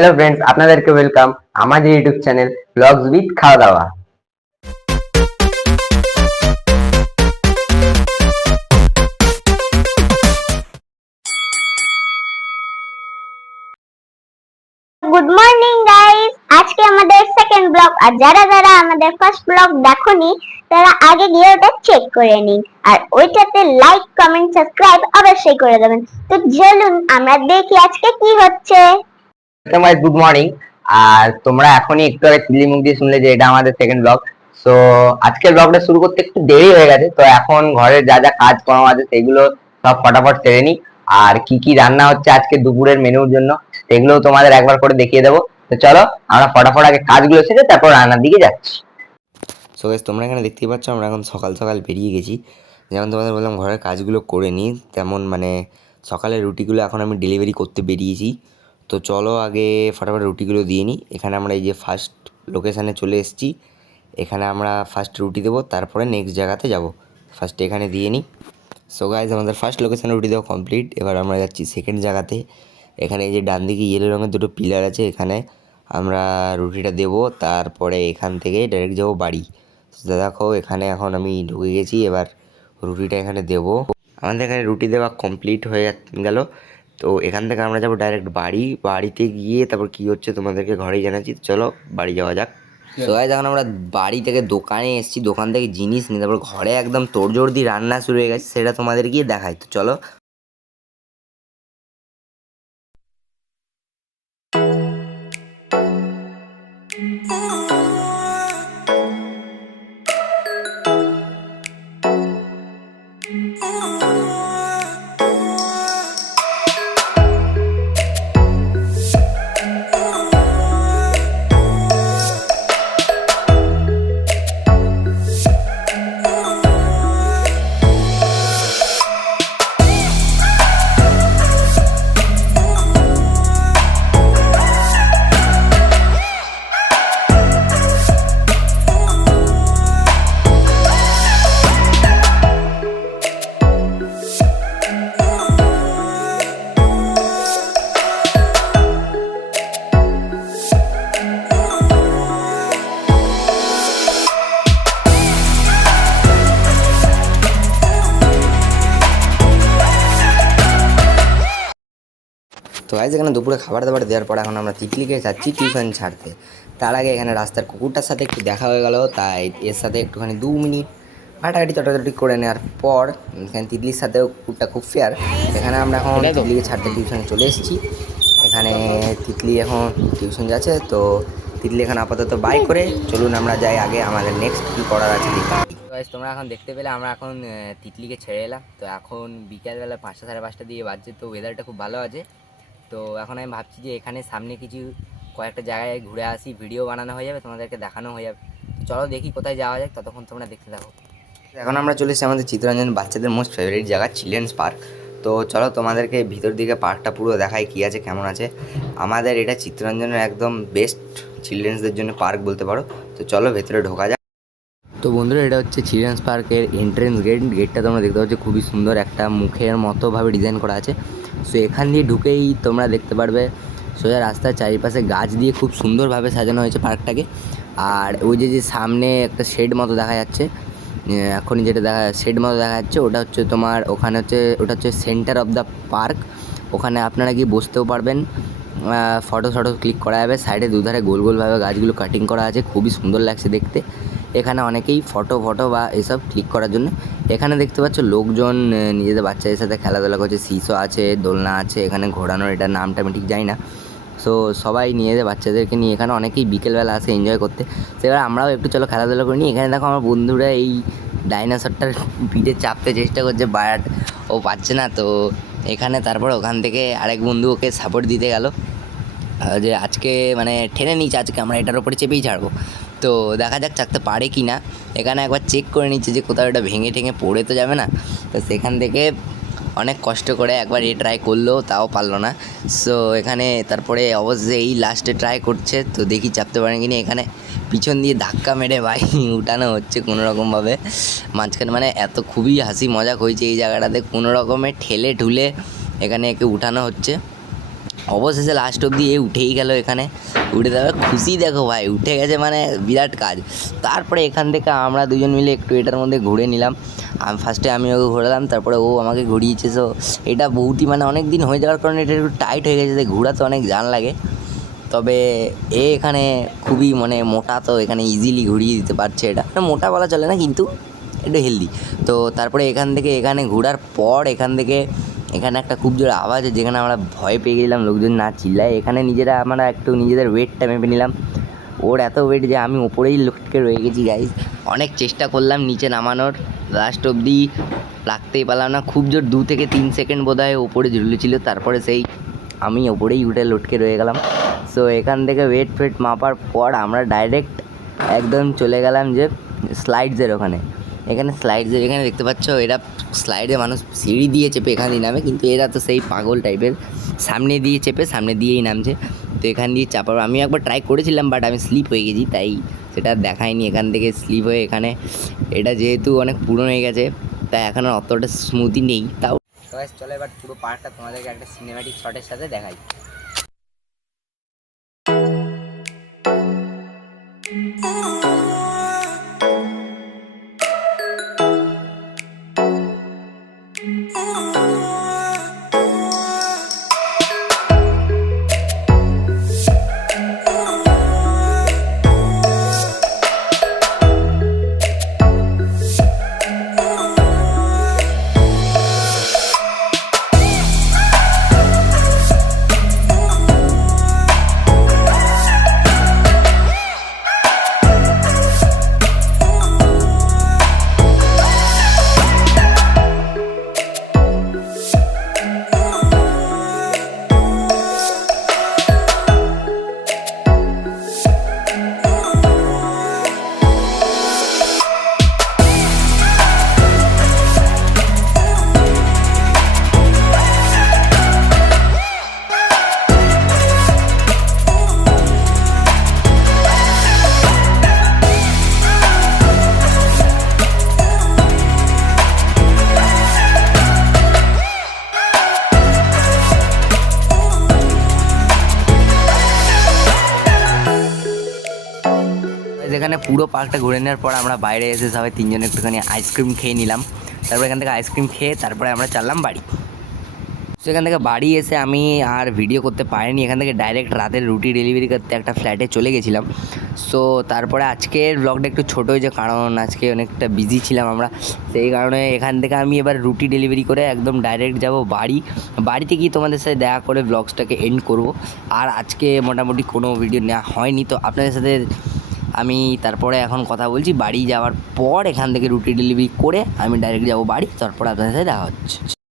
Hello friends, আপনাদেরকে welcome আমাদের YouTube channel blogs with খাওয়া দাওয়া। গুড মর্নিং গাইস, আজকে আমাদের সেকেন্ড ব্লগ। আর যারা যারা আমাদের ফার্স্ট ব্লগ দেখোনি তারা আগে গিয়ে ওটা চেক করে নিন, আর ওইটাতে লাইক কমেন্ট সাবস্ক্রাইব অবশ্যই করে দেবেন। তো চলুন আমরা দেখি আজকে কি হচ্ছে। তোমার গুড মর্নিং। আর তোমরা এখনই একটু আগে চিলি মুখ দিয়ে শুনলে যে এটা আমাদের সেকেন্ড ব্লগ। সো আজকের ব্লগটা শুরু করতে একটু দেরি হয়ে গেছে, তো এখন ঘরের যা যা কাজ কর্ম আছে সেগুলো সব ফটাফট সেরে নি। আর কি কি রান্না হচ্ছে আজকে দুপুরের মেনুর জন্য সেগুলো তোমাদের একবার করে দেখিয়ে দেবো। তো চলো আমরা ফটাফট আগে কাজগুলো সেরে তারপর রান্নার দিকে যাচ্ছি। সো গাইস, তোমরা এখানে দেখতেই পাচ্ছ আমরা এখন সকাল সকাল বেরিয়ে গেছি। যেমন তোমাদের বললাম ঘরের কাজগুলো করে নিই, তেমন সকালের রুটিগুলো এখন আমি ডেলিভারি করতে বেরিয়েছি। তো চলো আগে ফটাফট রুটিগুলো দিয়ে নিই। এখানে আমরা এই যে ফার্স্ট লোকেশানে চলে এসেছি। এখানে আমরা ফার্স্ট রুটি দেবো, তারপরে নেক্সট জায়গাতে যাব। ফার্স্ট এখানে দিয়ে নিই। সো গাইস, আমাদের ফার্স্ট লোকেশানে রুটি দেওয়া কমপ্লিট। এবার আমরা যাচ্ছি সেকেন্ড জায়গাতে। এখানে এই যে ডান দিকে ইয়েলো রঙের দুটো পিলার আছে, এখানে আমরা রুটিটা দেবো, তারপরে এখান থেকে ডাইরেক্ট যাবো বাড়ি। দেখো এখানে এখন আমি ঢুকে গেছি, এবার রুটিটা এখানে দেবো। আমাদের এখানে রুটি দেওয়া কমপ্লিট হয়ে গেল। তো এখান থেকে আমরা যাবো ডাইরেক্ট বাড়িতে গিয়ে তারপর কি হচ্ছে তোমাদেরকে ঘরেই জানাচ্ছি। চলো বাড়ি যাওয়া যাক। তো গাইস, এখন আমরা বাড়ি থেকে দোকানে এসেছি, দোকান থেকে জিনিস নিয়ে তারপর ঘরে একদম তোড়জোড় দিয়ে রান্না শুরু হয়ে গেছে, সেটা তোমাদের গিয়ে দেখাই। তো চলো। তো গাইস, এখানে দুপুরে খাবার দাবার দেওয়ার পর এখন আমরা তিতলিকে যাচ্ছি টিউশন ছাড়তে। তার আগে এখানে রাস্তার কুকুরটার সাথে একটু দেখা হয়ে গেল, তাই এর সাথে একটুখানি 2 মিনিট হাঁটাহাঁটি চটাচটি করে নেওয়ার পর এখানে তিতলির সাথেও কুকুরটা খুব ফেয়ার। এখানে আমরা এখন তিতলিকে ছাড়তে টিউশনে চলে এসেছি। এখানে তিতলি এখন টিউশন যাচ্ছে, তো তিতলি এখন আপাতত বাই করে চলুন আমরা যাই আগে আমাদের নেক্সট কী করার আছে দেখি। তোমরা এখন দেখতে পেলে আমরা এখন তিতলিকে ছেড়ে এলাম। তো এখন বিকালবেলা 5টা সাড়ে 5টা দিয়ে বাজছে, তো ওয়েদারটা খুব ভালো আছে। তো এখন আমি ভাবছি যে এখানে সামনে কয়েকটা জায়গায় ঘুরে আসি, ভিডিও বানানো হয়ে যাবে, তোমাদেরকে দেখানো হয়ে যাবে। তো চলো দেখি কোথায় যাওয়া যায়, ততক্ষণ তোমরা দেখতে থাকো। এখন আমরা চলে এসেছি আমাদের চিত্তরঞ্জন বাচ্চাদের মোস্ট ফেভারিট জায়গা চিলড্রেন্স পার্ক। তো চলো তোমাদেরকে ভিতর দিকে পার্কটা পুরো দেখাই কী আছে কেমন আছে। আমাদের এটা চিত্তরঞ্জনের একদম বেস্ট চিলড্রেন্সদের জন্য পার্ক বলতে পারো। তো চলো ভেতরে ঢোকা যায়। তো বন্ধুরা, এটা হচ্ছে চিলড্রেন্স পার্কের এন্ট্রেন্স গেটটা তোমরা দেখতে পাচ্ছ, খুবই সুন্দর একটা মুখের মতোভাবে ডিজাইন করা আছে। সো এখান দিয়ে ঢুকেই তোমরা দেখতে পারবে সোজা রাস্তার চারিপাশে গাছ দিয়ে খুব সুন্দরভাবে সাজানো হয়েছে পার্কটাকে। আর ওই যে সামনে একটা শেড মতো দেখা যাচ্ছে, এখনই যেটা শেড মতো দেখা যাচ্ছে, ওটা হচ্ছে তোমার ওটা হচ্ছে সেন্টার অফ দ্য পার্ক। ওখানে আপনারা গিয়ে বসতেও পারবেন, ফটো ক্লিক করা যাবে। সাইডে দুধারে গোল গোলভাবে গাছগুলো কাটিং করা আছে, খুবই সুন্দর লাগছে দেখতে। এখানে অনেকেই ফটো বা এসব ক্লিক করার জন্য। এখানে দেখতে পাচ্ছ লোকজন নিজেদের বাচ্চাদের সাথে খেলাধুলা করছে, সিসো আছে, দোলনা আছে, এখানে ঘোরানোর, এটার নামটা আমি ঠিক জানি না। সো সবাই নিজেদের বাচ্চাদেরকে নিয়ে এখানে অনেকেই বিকেলবেলা আসে এনজয় করতে। তো এবার আমরাও একটু চলো খেলাধুলা করে নিই। এখানে দেখো আমার বন্ধুরা এই ডাইনোসরটার পিঠে চাপতে চেষ্টা করছে, বাট ও পাচ্ছে না। তো এখানে তারপর ওখান থেকে আরেক বন্ধু ওকে সাপোর্ট দিতে গেল যে আজকে ঠেনে নিচ্ছে, আজকে আমরা এটার ওপরে চেপেই ছাড়বো। তো দেখা যাক চাকতে পারে কি না। এখানে একবার চেক করে নিচ্ছে যে কোথাও এটা ভেঙে ঠেঙে পড়ে তো যাবে না। তো সেখান থেকে অনেক কষ্ট করে একবার ট্রাই করলো, তাও পারলো না। সো এখানে তারপরে অবশ্যই এই লাস্টে ট্রাই করছে, তো দেখি চাপতে পারেন কি না। এখানে পিছন দিয়ে ধাক্কা মেরে ভাই উঠানো হচ্ছে কোনো রকমভাবে মাঝখানে, এত খুবই হাসি মজাক হয়েছে এই জায়গাটাতে। কোনো রকমে ঠেলে ঠুলে এখানে একে উঠানো হচ্ছে। অবশেষে লাস্ট অবধি এ উঠেই গেল, এখানে উঠে দেওয়ার খুশি দেখো ভাই, উঠে গেছে মানে বিরাট কাজ। তারপরে এখান থেকে আমরা দুজন মিলে একটু এটার মধ্যে ঘুরে নিলাম। ফার্স্টে আমি ওকে ঘোরালাম, তারপরে ও আমাকে ঘুরিয়েছে। সো এটা বহুতই মানে অনেক দিন হয়ে যাওয়ার কারণে এটা একটু টাইট হয়ে গেছে, ঘোরাতে অনেক জান লাগে। তবে এ এখানে খুবই মানে মোটা, তো এখানে ইজিলি ঘুরিয়ে দিতে পারছে। এটা মানে মোটা বলা চলে না, কিন্তু একটু হেলদি। তো তারপরে এখান থেকে এখানে ঘোরার পর এখানে একটা খুব জোরে আওয়াজ, যেখানে আমরা ভয় পেয়ে গেছিলাম, লোকজন না চিল্লায়। এখানে আমরা একটু নিজেদের ওয়েটটা মেপে নিলাম। ওর এত ওয়েট যে আমি ওপরেই লটকে রয়ে গেছি গাইজ। অনেক চেষ্টা করলাম নিচে নামানোর, লাস্ট অবধি রাখতেই পারলাম না। খুব জোর 2 থেকে 3 সেকেন্ড বোধহয় ওপরে ঝুলেছিল, তারপরে সেই আমি ওপরেই উঠে লটকে রয়ে গেলাম। সো এখান থেকে ওয়েট মাপার পর আমরা ডাইরেক্ট একদম চলে গেলাম যে স্লাইডসের ওখানে। এখানে দেখতে পাচ্ছ, এরা স্লাইডে মানুষ সিঁড়ি দিয়ে চেপে এখান দিয়ে নামে, কিন্তু এরা তো সেই পাগল টাইপের, সামনে দিয়ে চেপে সামনে দিয়েই নামছে। তো এখান দিয়ে চাপার আমি একবার ট্রাই করেছিলাম, বাট আমি স্লিপ হয়ে গেছি, তাই সেটা দেখায়নি। এখান থেকে স্লিপ হয়ে এখানে, এটা যেহেতু অনেক পুরনো হয়ে গেছে, তাই এখন আর অতটা স্মুথই নেই। তাও চলো এবার পুরো পার্কটা তোমাদেরকে একটা সিনেম্যাটিক শটের সাথে দেখাই। এখানে পুরো পার্কটা ঘুরে নেওয়ার পর আমরা বাইরে এসে সবাই 3 জনে একটুখানি আইসক্রিম খেয়ে নিলাম। তারপর এখান থেকে আইসক্রিম খেয়ে তারপরে আমরা চললাম বাড়ি। সেখান থেকে বাড়ি এসে আমি আর ভিডিও করতে পারিনি, এখান থেকে ডাইরেক্ট রাতের রুটি ডেলিভারি করতে একটা ফ্ল্যাটে চলে গেছিলাম। সো তারপরে আজকের ব্লগটা একটু ছোটো হয়েছে, কারণ আজকে অনেকটা বিজি ছিলাম আমরা, সেই কারণে এখান থেকে আমি এবার রুটি ডেলিভারি করে একদম ডাইরেক্ট যাব বাড়িতে গিয়ে তোমাদের সাথে দেখা করে ব্লগসটাকে এন্ড করব। আর আজকে মোটামুটি কোনো ভিডিও নেওয়া হয়নি, তো আপনাদের সাথে আমি তারপরে এখন কথা বলছি। বাড়ি যাওয়ার পর এখান থেকে রুটি ডেলিভারি করে আমি ডাইরেক্ট যাব বাড়ি, তারপর আপনাদের সাথে দেখা হচ্ছে।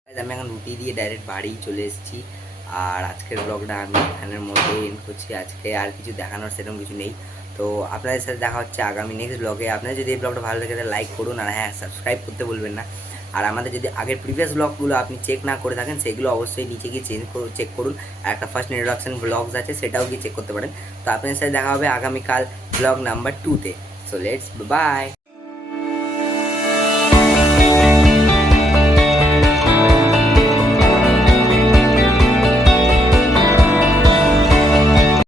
আমি এখন রুটি দিয়ে ডাইরেক্ট বাড়ি চলে এসেছি। আর আজকের ব্লগটা আমি এখানের মধ্যে এন্ড করছি। আজকে আর কিছু দেখানোর সেরকম কিছু নেই, তো আপনাদের সাথে দেখা হচ্ছে আগামী নেক্সট ব্লগে। আপনারা যদি এই ব্লগটা ভালো লাগে তাহলে লাইক করুন, আর হ্যাঁ, সাবস্ক্রাইব করতে বলবেন না। আর আমাদের যদি আগের প্রিভিয়াস ব্লগগুলো আপনি চেক না করে থাকেন, সেগুলো অবশ্যই নিচে গিয়ে চেক করুন। আর একটা ফার্স্ট ইন্ট্রোডাকশন ব্লগস আছে, সেটাও গিয়ে চেক করতে পারেন। তো আপনাদের সাথে দেখা হবে আগামীকাল ব্লগ নাম্বার 2-তে। So let's by.